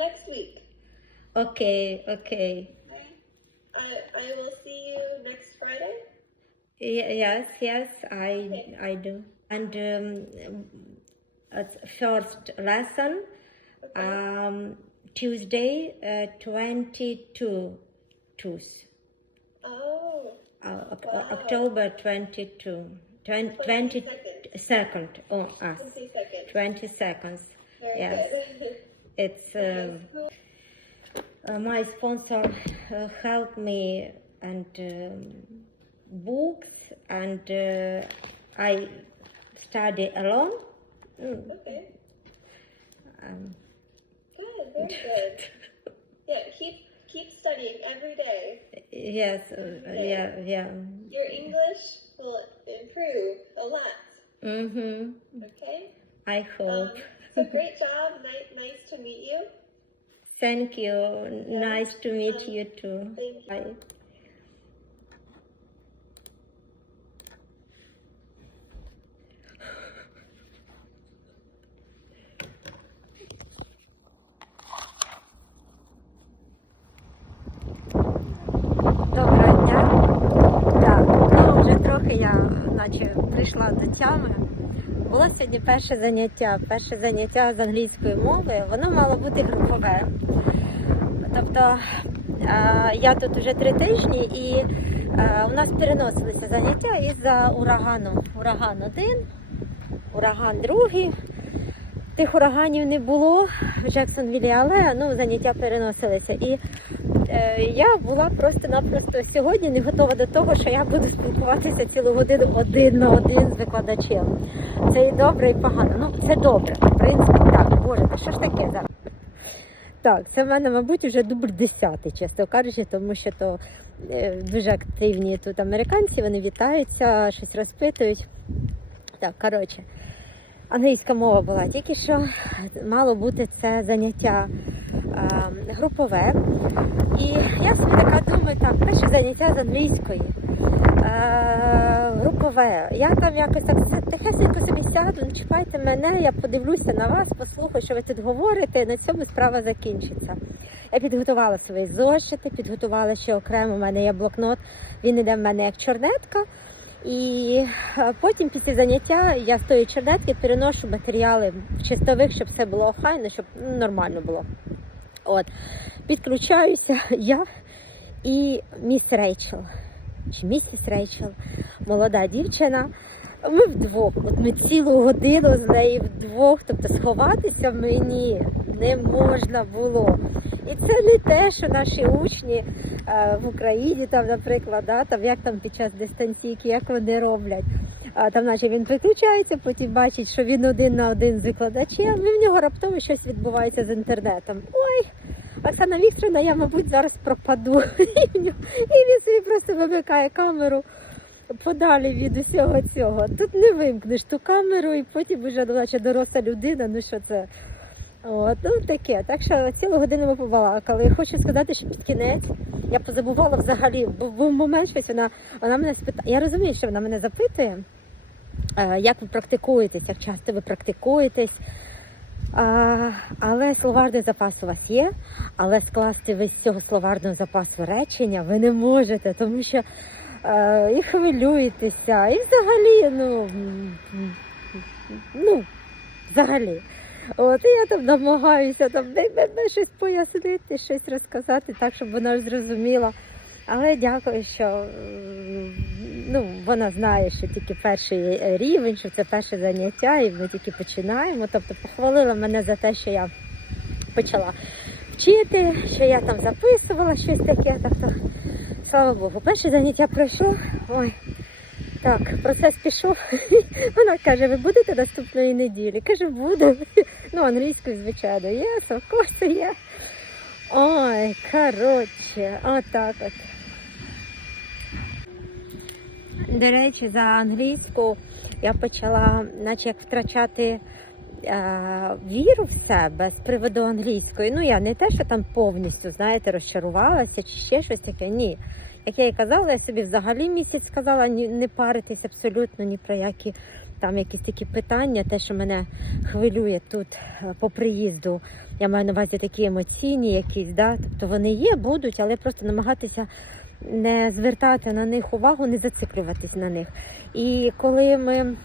next week. Okay, okay. Okay. I I will see you next Friday. Yes, yes, I I do. And um, uh, first lesson, Okay. um, Tuesday, uh, 22, oh, Uh, Wow. October 22, 20, 22nd. 22nd, oh, 20 seconds. 20 seconds. Very Yes. It's um, uh, my sponsor uh, helped me and um, books and uh, I study alone. Mm, okay. Um, Good. Very good. Yeah. Keep keep studying every day. yes, uh, yeah, yeah. Your English will improve a lot. Mm-hmm. Okay. I hope. Um, so great job. Nice, nice to meet you. Thank you. Nice to meet you too. Thank you. Bye. Доброго дня. Так, ну вже трохи я наче прийшла до тями. Було сьогодні перше заняття. Перше заняття з англійської мови. Воно мало бути групове. Тобто я тут вже три тижні і у нас переносилися заняття із-за урагану. Ураган один, ураган другий. Тих ураганів не було в Джексонвілі, але ну, заняття переносилися. І я була просто-напросто сьогодні не готова до того, що я буду спілкуватися цілу годину один на один з викладачем. Це і добре, і погано. Ну, це добре. В принципі, так, боже, що ж таке зараз? Так, це в мене, мабуть, вже дубль 10, чесно кажучи, тому що то е, дуже активні тут американці, вони вітаються, щось розпитують. Так, коротше, англійська мова була тільки що мало бути це заняття е, групове. І я собі така думаю, так, перше заняття з англійської. Е, групове. Я там якось так тихесенько собі сяду, ну, чекайте мене, я подивлюся на вас, послухаю, що ви тут говорите, і на цьому справа закінчиться. Я підготувала свої зошити, підготувала ще окремо, у мене є блокнот, він іде в мене як чорнетка. І е, потім після заняття я з тої чорнетки переношу матеріали в чистових, щоб все було охайно, щоб ну, нормально було. От. Підключаюся я і міс Рейчел. Чи місіс Рейчел, молода дівчина. Ми вдвох. От ми цілу годину з нею вдвох, тобто сховатися мені не можна було. І це не те, що наші учні в Україні, там, наприклад, да, там, як там під час дистанційки, як вони роблять. Там, наче він підключається, потім бачить, що він один на один з викладачем, і в нього раптово щось відбувається з інтернетом. Ой, Оксана Вікторівна, я, мабуть, зараз пропаду. І він собі просто вимикає камеру подалі від усього цього. Тут не вимкнеш ту камеру, і потім вже наче доросла людина. Ну що це? От, ну таке. Так що цілу годину ми побалакали. Хочу сказати, що під кінець я позабувала взагалі, бо був момент, щось вона, вона мене спитала. Я розумію, що вона мене запитує, е, як ви практикуєтесь, як часто ви практикуєтесь. А, але словарний запас у вас є, але скласти ви з цього словарного запасу речення ви не можете, тому що е, і хвилюєтеся, і взагалі, ну, ну, взагалі. От і я там намагаюся там щось пояснити, щось розказати так, щоб вона ж зрозуміла. Але дякую, що ну, вона знає, що тільки перший рівень, що це перше заняття, і ми тільки починаємо. Тобто похвалила мене за те, що я почала вчити, що я там записувала щось таке. Тобто, слава Богу, перше заняття пройшло. Ой, так, процес пішов. Вона каже, ви будете наступної неділі? Кажу, буду. Ну, англійською, звичайно, є, course, є. Ой, коротше, отак от. До речі, за англійську я почала, наче як втрачати е, віру в себе з приводу англійської. Ну, я не те, що там повністю, знаєте, розчарувалася чи ще щось таке. Ні. Як я і казала, я собі взагалі місяць сказала ні, не паритись абсолютно ні про які там якісь такі питання, те, що мене хвилює тут е, по приїзду. Я маю на увазі такі емоційні якісь, да? тобто вони є, будуть, але просто намагатися не звертати на них увагу, не зациклюватись на них. І коли ми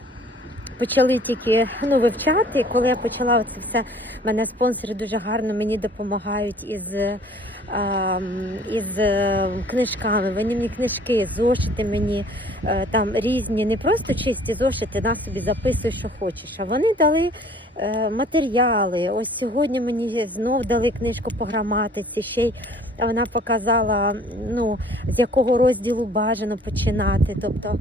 почали тільки ну, вивчати, коли я почала це все, мене спонсори дуже гарно мені допомагають із, ем, із е, книжками. Вони мені книжки, зошити мені е, там різні, не просто чисті зошити, на собі записуй, що хочеш. А вони дали е, матеріали. Ось сьогодні мені знов дали книжку по граматиці. Ще й вона показала, ну, з якого розділу бажано починати. Тобто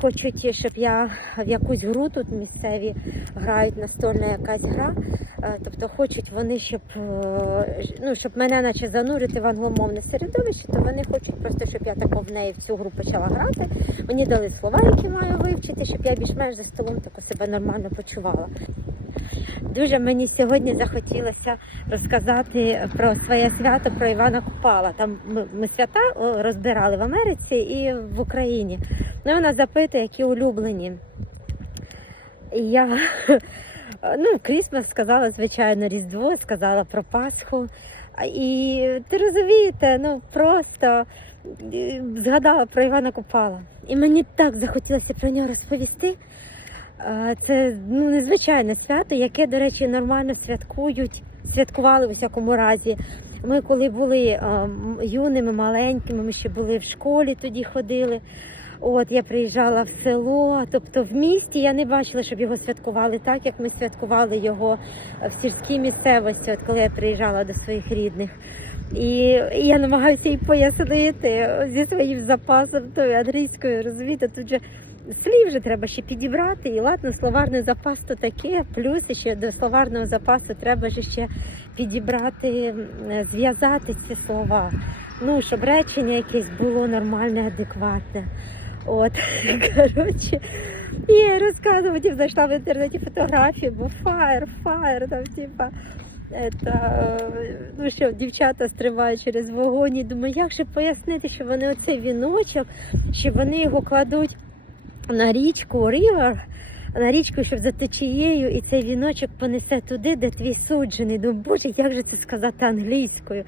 хочуть, щоб я в якусь гру тут місцеві грають настольна якась гра. Е, Тобто хочуть вони, щоб, е, ну, щоб мене наче занурити в англомовне середовище, то вони хочуть просто, щоб я тако в неї в цю гру почала грати. Мені дали слова, які маю вивчити, щоб я більш-менш за столом тако себе нормально почувала. Дуже мені сьогодні захотілося розказати про своє свято, про Івана Купала. Там ми, ми свята розбирали в Америці і в Україні. Ну, і вона запитує, які улюблені. І я ну, Крісмас сказала, звичайно, Різдво, сказала про Пасху. І ти розумієте, ну просто е, згадала про Івана Купала. І мені так захотілося про нього розповісти. Це ну, незвичайне свято, яке, до речі, нормально святкують, святкували в усякому разі. Ми коли були юними, маленькими, ми ще були в школі, тоді ходили. От я приїжджала в село, тобто в місті я не бачила, щоб його святкували так, як ми святкували його в сільській місцевості, от коли я приїжджала до своїх рідних. І, і я намагаюся їй пояснити зі своїм запасом тою англійською, розумієте, тут же слів же треба ще підібрати, і ладно, словарний запас то таке, плюс ще до словарного запасу треба ж ще підібрати, зв'язати ці слова. Ну, щоб речення якесь було нормальне, адекватне. От, коротше, і я їй розказувала, в інтернеті фотографії, бо фаєр, фаєр, там типа. Это, ну що, дівчата стрибають через вогонь і думаю, як же пояснити, що вони оцей віночок, що вони його кладуть на річку Рівер, на річку, щоб за течією, і цей віночок понесе туди, де твій суджений. Думаю, боже, як же це сказати англійською?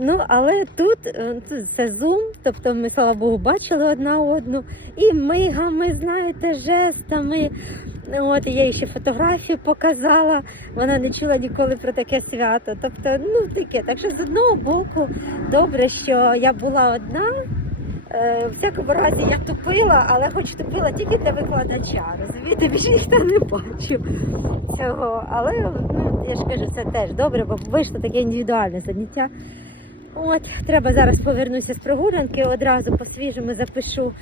Ну, але тут, е, це зум, тобто ми, слава Богу, бачили одна одну, і мигами, знаєте, жестами. От я їй ще фотографію показала. Вона не чула ніколи про таке свято. Тобто, ну таке. Так що з одного боку, добре, що я була одна. Е, В всякому разі я тупила, але хоч тупила тільки для викладача. Розумієте, більше ніхто не бачив цього. Але ну, я ж кажу, це теж добре, бо вийшло таке індивідуальне заняття. От, треба зараз повернуся з прогулянки, одразу по-свіжому запишу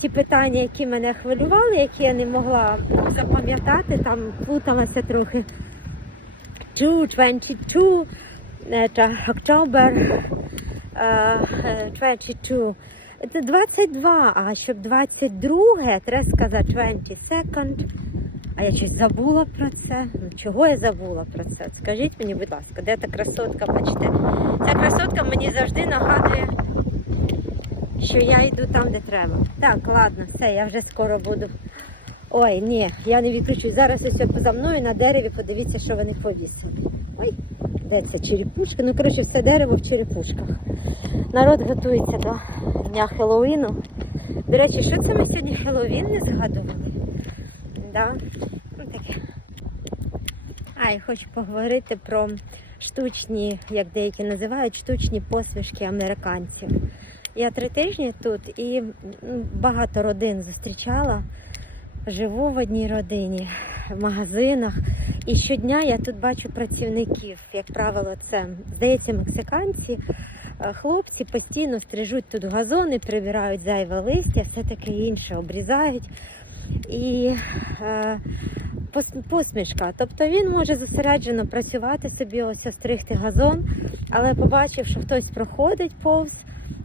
ті питання, які мене хвилювали, які я не могла запам'ятати, там плуталася трохи. 2, 22, це October 22. Це 22, а щоб 22, треба сказати 22nd. А я щось забула про це. Ну чого я забула про це? Скажіть мені, будь ласка, де та красотка, бачите? Та красотка мені завжди нагадує, що я йду там, де треба. Так, ладно, все, я вже скоро буду. Ой, ні, я не відключу. Зараз ось поза мною на дереві подивіться, що вони повісили. Ой, де це черепушка? Ну, коротше, все дерево в черепушках. Народ готується до дня Хеллоуіну. До речі, що це ми сьогодні Хеллоуін не згадували? Да? Ну. А, і хочу поговорити про штучні, як деякі називають, штучні посмішки американців. Я три тижні тут і багато родин зустрічала. Живу в одній родині, в магазинах. І щодня я тут бачу працівників. Як правило, це здається мексиканці. Е, Хлопці постійно стрижуть тут газони, прибирають зайве листя, все таке інше обрізають. І е, посмішка. Тобто він може зосереджено працювати собі, ось остригти газон, але побачив, що хтось проходить повз,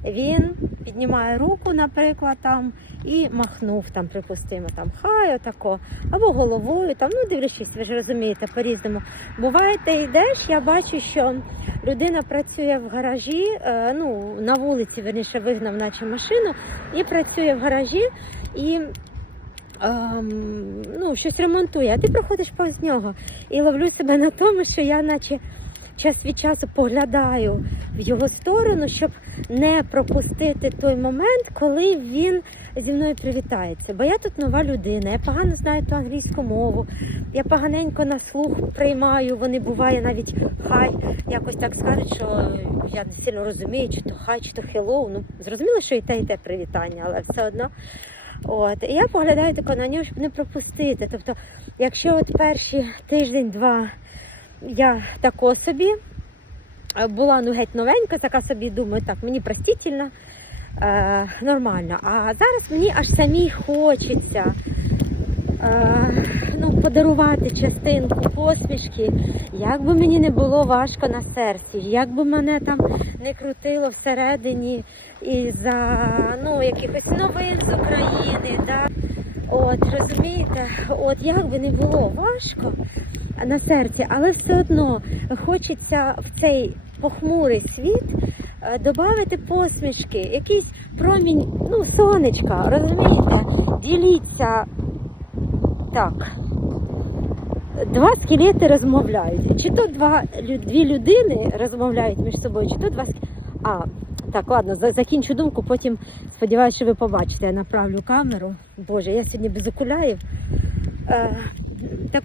він піднімає руку, наприклад, там і махнув там, припустимо, там хай отако, або головою, там, ну дивлячись, ви ж розумієте, по-різному. Буває, ти йдеш, я бачу, що людина працює в гаражі, е, ну на вулиці, верніше вигнав, наче машину, і працює в гаражі, і ну, щось ремонтує, а ти проходиш повз нього і ловлю себе на тому, що я наче час від часу поглядаю в його сторону, щоб не пропустити той момент, коли він зі мною привітається. Бо я тут нова людина, я погано знаю ту англійську мову, я поганенько на слух приймаю, вони буває навіть хай якось так скажуть, що я не сильно розумію, чи то хай, чи то hello. Ну зрозуміло, що і те, і те привітання, але все одно. От і я поглядаю тако на нього, щоб не пропустити. Тобто, якщо от перші тиждень-два я тако собі е, була ну геть новенька, така собі думаю, так, мені простительно, е, нормально. А зараз мені аж самій хочеться ну, подарувати частинку посмішки, як би мені не було важко на серці, як би мене там не крутило всередині і за ну, якихось новин з України. Да? От, розумієте, от як би не було важко на серці, але все одно хочеться в цей похмурий світ додати посмішки, якийсь промінь, ну, сонечка, розумієте? Діліться так. Два скелети розмовляють. Чи то два, дві людини розмовляють між собою, чи то два ск- А, так, ладно, закінчу думку, потім сподіваюся, що ви побачите. Я направлю камеру. Боже, я сьогодні без окулярів. Е, так,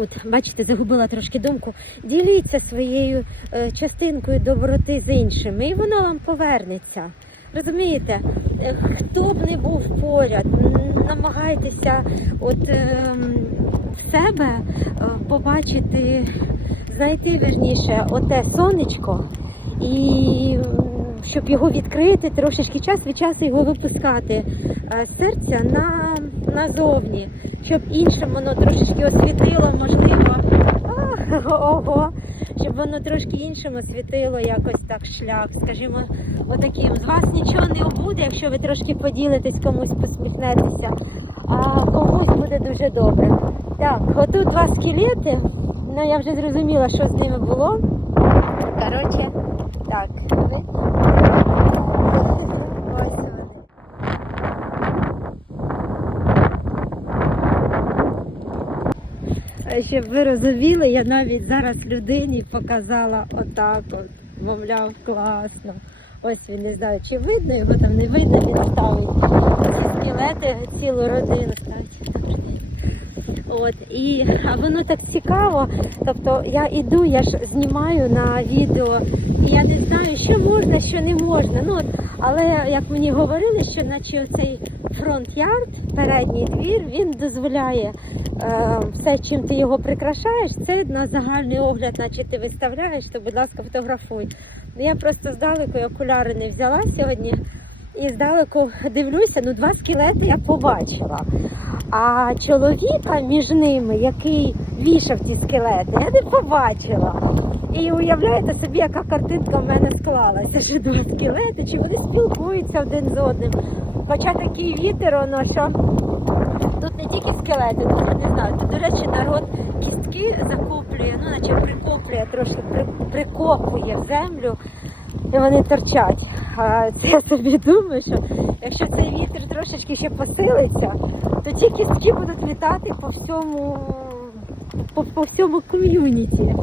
от, бачите, загубила трошки думку. Діліться своєю е, частинкою доброти з іншими, і вона вам повернеться. Розумієте, Е, хто б не був поряд, намагайтеся от ем, в себе е, побачити, знайти верніше оте сонечко і щоб його відкрити, трошечки час від часу його випускати е, з серця на, назовні, щоб іншим воно трошечки освітило, можливо. Ого, щоб воно трошки іншим освітило якось так шлях, скажімо, отаким. З вас нічого не буде, якщо ви трошки поділитесь, комусь посміхнетеся, а комусь буде дуже добре. Так, отут два скелети. Ну я вже зрозуміла, що з ними було. Коротше, так. вони- Ось вони. А Щоб ви розуміли, я навіть зараз людині показала отак от, мовляв, класно. Ось він не знаю, чи видно, його там не видно, він ставить такі скелети, цілу родину ставить. От, і а воно так цікаво. Тобто я іду, я ж знімаю на відео, і я не знаю, що можна, що не можна. Ну, от, але як мені говорили, що наче оцей фронт-ярд, передній двір, він дозволяє все, чим ти його прикрашаєш, це на загальний огляд, наче ти виставляєш, то, будь ласка, фотографуй. Ну, я просто здалеку окуляри не взяла сьогодні. І здалеку дивлюся, ну два скелети я побачила. А чоловіка між ними, який вішав ці скелети, я не побачила. І уявляєте собі, яка картинка в мене склалася, що два скелети, чи вони спілкуються один з одним. Хоча такий вітер, воно що тут не тільки скелети, тут я не знаю. Тут, до речі, народ кістки закоплює, ну наче прикоплює, трошки прикопує землю, і вони торчать. А це я собі думаю, що якщо цей вітер трошечки ще посилиться, то ті кістки будуть літати по всьому по, по всьому ком'юніті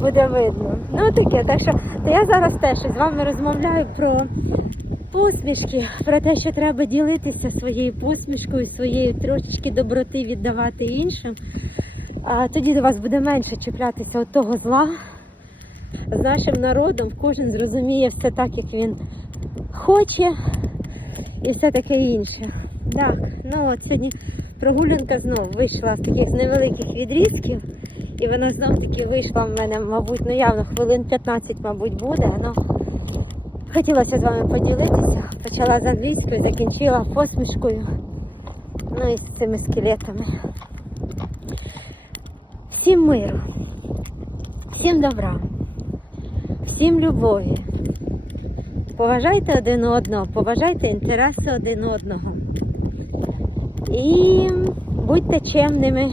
буде видно. Ну таке, так що то я зараз теж з вами розмовляю про посмішки, про те, що треба ділитися своєю посмішкою, своєю трошечки доброти віддавати іншим. А тоді до вас буде менше чіплятися от того зла. З нашим народом кожен зрозуміє все так, як він хоче, і все таке інше. Так, ну от сьогодні прогулянка знов вийшла з таких невеликих відрізків, і вона знов таки вийшла в мене, мабуть, ну явно хвилин 15, мабуть, буде. Ну, хотілося з вами поділитися. Почала з англійською, закінчила посмішкою. Ну і з цими скелетами. Всім миру, всім добра, всім любові. Поважайте один одного, поважайте інтереси один одного. І будьте чемними